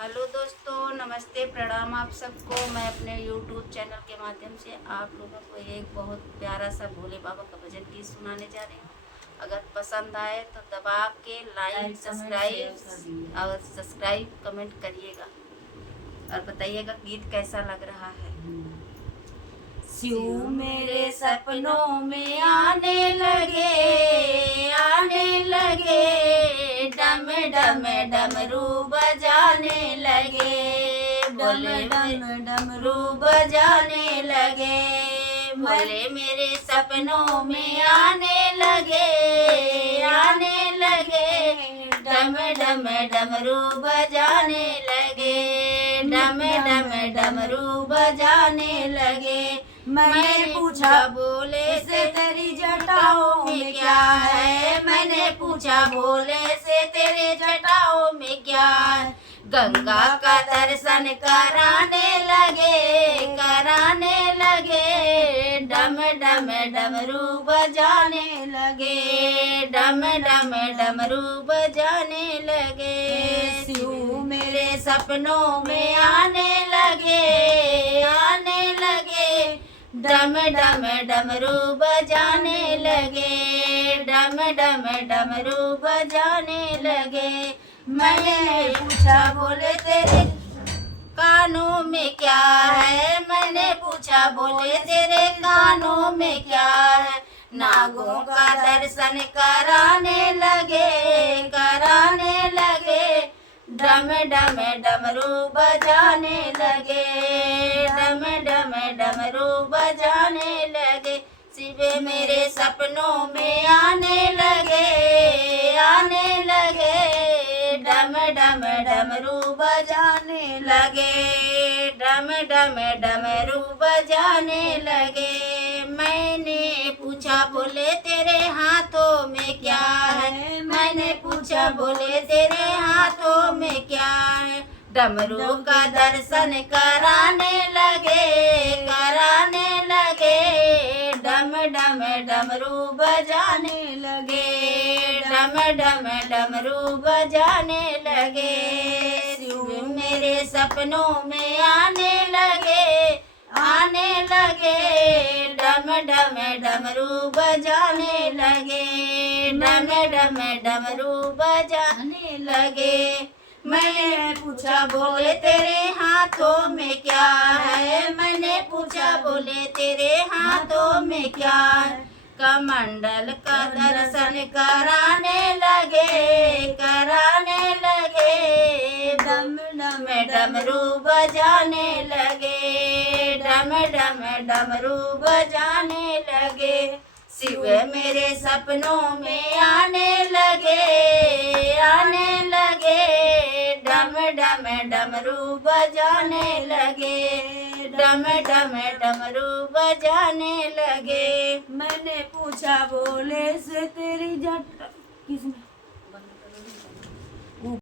Hello दोस्तों, नमस्ते, प्रणाम आप सबको। मैं अपने YouTube चैनल के माध्यम से आप लोगों को एक बहुत प्यारा सा भोले बाबा का भजन गीत सुनाने जा रही हूँ। अगर पसंद आए तो दबा के लाइक सब्सक्राइब कमेंट करिएगा और बताइएगा गीत कैसा लग रहा है। शिव मेरे सपनों में आने लगे, डम डम डमरू बजाने लगे, बोले डमरू बजाने लगे, बोले मेरे सपनों में आने लगे, डम डम डमरू बजाने लगे, डम डम डमरू बजाने लगे। मैंने पूछा बोले से तेरी जटाओं में क्या है, मैंने पूछा बोले से तेरे जटाओं में क्या है। गंगा का दर्शन कराने लगे, डम डम डमरू बजाने लगे, डम डम डमरू बजाने लगे। शिव मेरे सपनों में आने लगे, डम डम डमरू बजाने लगे, डम डम डमरू बजाने लगे। मैंने पूछा बोले तेरे कानों में क्या है, मैंने पूछा बोले तेरे कानों में क्या है। नागों का दर्शन कराने लगे, डम डम डमरू बजाने लगे, डम डम डमरू बजाने लगे। शिव मेरे सपनों में आने लगे, डम डम डमरू बजाने लगे, डम डम डमरू बजाने लगे। मैंने पूछा बोले तेरे हाथों में क्या है, मैंने पूछा बोले तेरे हाथों में क्या है। डमरू का दर्शन कराने लगे, डम डम डमरू बजाने लगे, डम डम डमरू बजाने लगे। शिव मेरे सपनों में आने लगे, डम डम डमरू बजाने लगे, डम डम डमरू बजाने लगे। मैंने पूछा बोले तेरे हाथों में क्या है, मैंने पूछा बोले तेरे हाथों में क्या है। कमंडल का दर्शन कराने लगे, डम डम डमरू बजाने लगे, डम डम डमरू बजाने लगे। शिव मेरे सपनों में आने लगे, डम डम डमरू बजाने लगे, डम डम डमरू बजाने लगे। मैंने पूछा बोले से तेरी जट किसने